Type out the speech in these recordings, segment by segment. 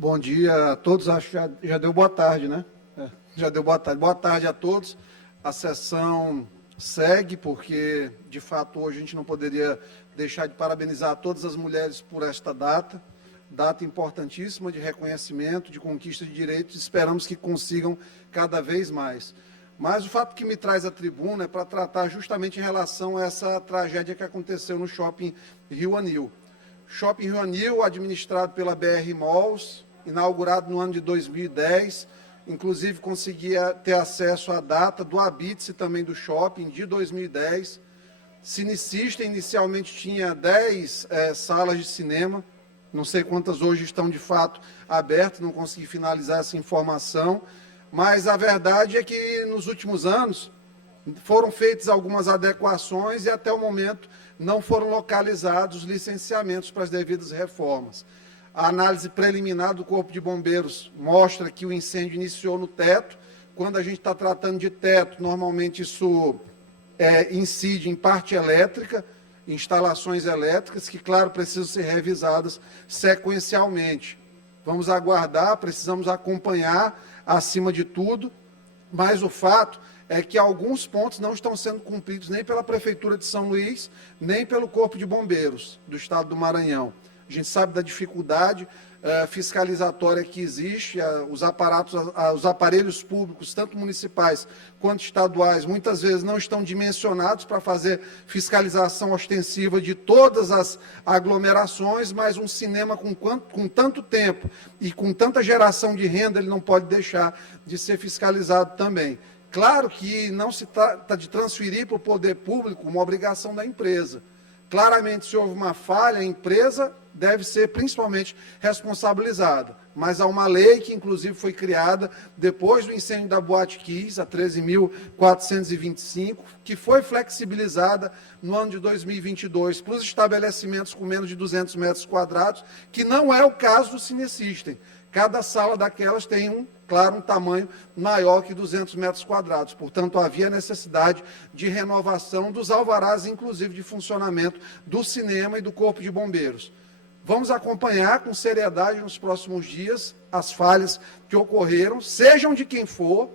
Bom dia a todos, acho que já deu boa tarde, né? Já deu boa tarde. Boa tarde a todos. A sessão segue, porque, de fato, hoje a gente não poderia deixar de parabenizar todas as mulheres por esta data importantíssima de reconhecimento, de conquista de direitos, esperamos que consigam cada vez mais. Mas o fato que me traz à tribuna é para tratar justamente em relação a essa tragédia que aconteceu no Shopping Rio Anil. Shopping Rio Anil, administrado pela BR Malls, inaugurado no ano de 2010, inclusive conseguia ter acesso à data do habite também do shopping de 2010. Cinecista inicialmente tinha 10 salas de cinema, não sei quantas hoje estão de fato abertas, não consegui finalizar essa informação, mas a verdade é que nos últimos anos foram feitas algumas adequações e até o momento não foram localizados licenciamentos para as devidas reformas. A análise preliminar do Corpo de Bombeiros mostra que o incêndio iniciou no teto. Quando a gente está tratando de teto, normalmente isso incide em parte elétrica, instalações elétricas, que, claro, precisam ser revisadas sequencialmente. Vamos aguardar, precisamos acompanhar, acima de tudo, mas o fato é que alguns pontos não estão sendo cumpridos nem pela Prefeitura de São Luís, nem pelo Corpo de Bombeiros do Estado do Maranhão. A gente sabe da dificuldade fiscalizatória que existe, os aparelhos públicos, tanto municipais quanto estaduais, muitas vezes não estão dimensionados para fazer fiscalização ostensiva de todas as aglomerações, mas um cinema com tanto tempo e com tanta geração de renda, ele não pode deixar de ser fiscalizado também. Claro que não se trata de transferir para o poder público uma obrigação da empresa. Claramente, se houve uma falha, a empresa deve ser principalmente responsabilizada. Mas há uma lei que, inclusive, foi criada depois do incêndio da Boate Kiss, a 13.425, que foi flexibilizada no ano de 2022 para os estabelecimentos com menos de 200 metros quadrados, que não é o caso do Cinecystem. Cada sala daquelas tem claro, um tamanho maior que 200 metros quadrados. Portanto, havia necessidade de renovação dos alvarás, inclusive de funcionamento do cinema e do Corpo de Bombeiros. Vamos acompanhar com seriedade nos próximos dias as falhas que ocorreram, sejam de quem for,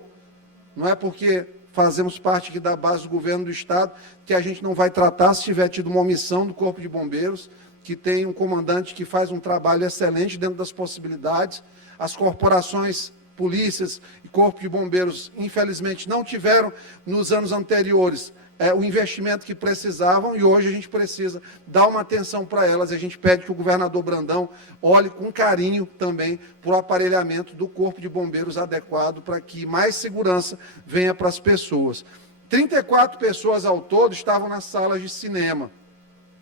não é porque fazemos parte aqui da base do governo do Estado que a gente não vai tratar se tiver tido uma omissão do Corpo de Bombeiros, que tem um comandante que faz um trabalho excelente dentro das possibilidades. As corporações, polícias e Corpo de Bombeiros, infelizmente, não tiveram, nos anos anteriores, o investimento que precisavam, e hoje a gente precisa dar uma atenção para elas. A gente pede que o governador Brandão olhe com carinho também para o aparelhamento do Corpo de Bombeiros adequado para que mais segurança venha para as pessoas. 34 pessoas ao todo estavam nas salas de cinema.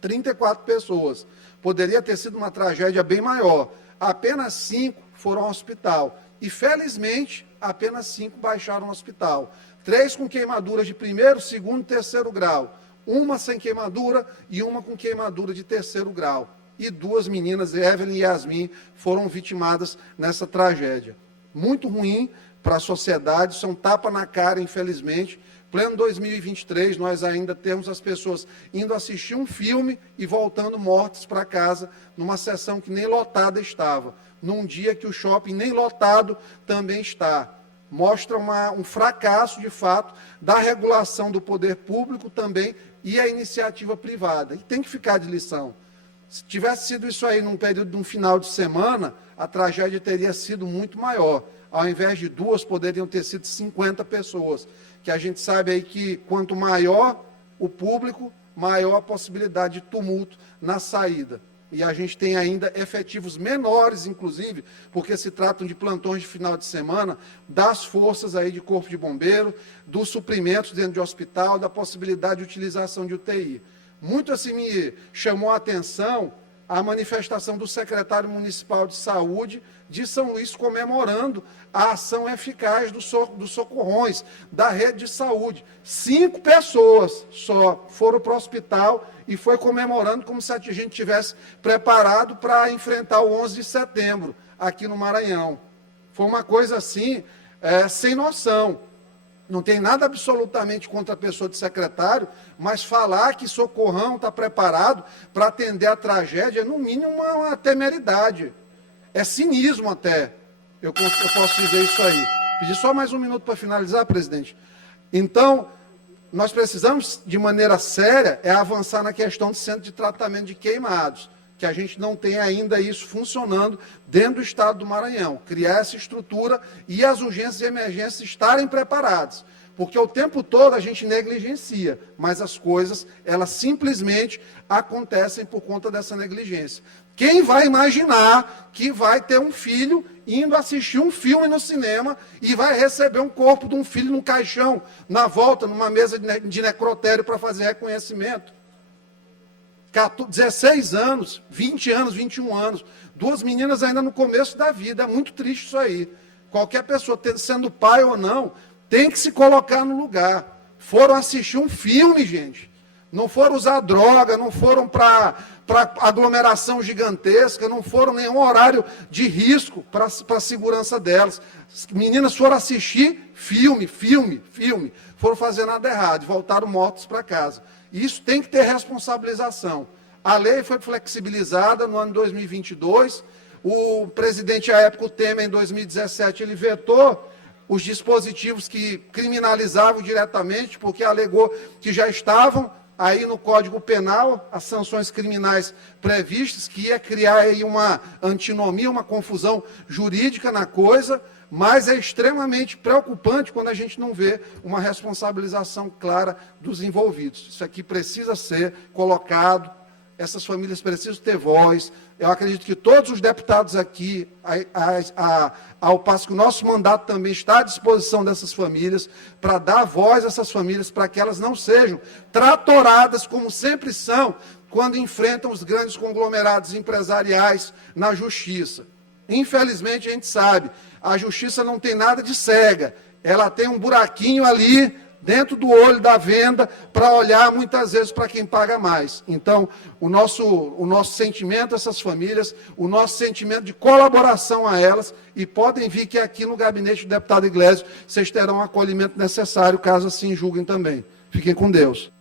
34 pessoas. Poderia ter sido uma tragédia bem maior. Apenas 5 foram ao hospital. E, felizmente, apenas 5 baixaram no hospital. 3 com queimaduras de 1º, 2º e 3º grau. Uma sem queimadura e uma com queimadura de 3º grau. E 2 meninas, Evelyn e Yasmin, foram vitimadas nessa tragédia. Muito ruim para a sociedade, são tapa na cara, infelizmente. Pleno 2023, nós ainda temos as pessoas indo assistir um filme e voltando mortas para casa, numa sessão que nem lotada estava. Num dia que o shopping nem lotado também está. Mostra um fracasso, de fato, da regulação do poder público também e a iniciativa privada. E tem que ficar de lição. Se tivesse sido isso aí num período de um final de semana, a tragédia teria sido muito maior. Ao invés de 2, poderiam ter sido 50 pessoas. Que a gente sabe aí que quanto maior o público, maior a possibilidade de tumulto na saída. E a gente tem ainda efetivos menores, inclusive, porque se tratam de plantões de final de semana, das forças aí de Corpo de Bombeiro, dos suprimentos dentro de hospital, da possibilidade de utilização de UTI. Muito assim me chamou a atenção a manifestação do secretário municipal de saúde de São Luís comemorando a ação eficaz dos socorrões, da rede de saúde. 5 pessoas só foram para o hospital e foi comemorando como se a gente tivesse preparado para enfrentar o 11 de setembro aqui no Maranhão. Foi uma coisa assim, sem noção. Não tem nada absolutamente contra a pessoa de secretário, mas falar que Socorrão está preparado para atender a tragédia é, no mínimo, uma temeridade. É cinismo até, eu posso dizer isso aí. Pedi só mais um minuto para finalizar, presidente. Então, nós precisamos, de maneira séria, avançar na questão do centro de tratamento de queimados, que a gente não tem ainda isso funcionando dentro do estado do Maranhão. Criar essa estrutura e as urgências e emergências estarem preparadas. Porque o tempo todo a gente negligencia, mas as coisas, elas simplesmente acontecem por conta dessa negligência. Quem vai imaginar que vai ter um filho indo assistir um filme no cinema e vai receber um corpo de um filho num caixão, na volta, numa mesa de necrotério para fazer reconhecimento? 16 anos, 20 anos, 21 anos, 2 meninas ainda no começo da vida, é muito triste isso aí. Qualquer pessoa, sendo pai ou não, tem que se colocar no lugar. Foram assistir um filme, gente. Não foram usar droga, não foram para aglomeração gigantesca, não foram nenhum horário de risco para a segurança delas. As meninas foram assistir filme. Foram fazer nada errado, voltaram mortos para casa. Isso tem que ter responsabilização. A lei foi flexibilizada no ano de 2022. O presidente, à época, o Temer, em 2017, ele vetou os dispositivos que criminalizavam diretamente, porque alegou que já estavam aí no Código Penal as sanções criminais previstas, que ia criar aí uma antinomia, uma confusão jurídica na coisa, mas é extremamente preocupante quando a gente não vê uma responsabilização clara dos envolvidos. Isso aqui precisa ser colocado, essas famílias precisam ter voz. Eu acredito que todos os deputados aqui, ao passo que o nosso mandato também está à disposição dessas famílias, para dar voz a essas famílias, para que elas não sejam tratoradas, como sempre são, quando enfrentam os grandes conglomerados empresariais na justiça. Infelizmente, a gente sabe, a justiça não tem nada de cega, ela tem um buraquinho ali, dentro do olho da venda, para olhar muitas vezes para quem paga mais. Então, o nosso sentimento a essas famílias, o nosso sentimento de colaboração a elas, e podem vir que aqui no gabinete do deputado Iglesias vocês terão o acolhimento necessário, caso assim julguem também. Fiquem com Deus.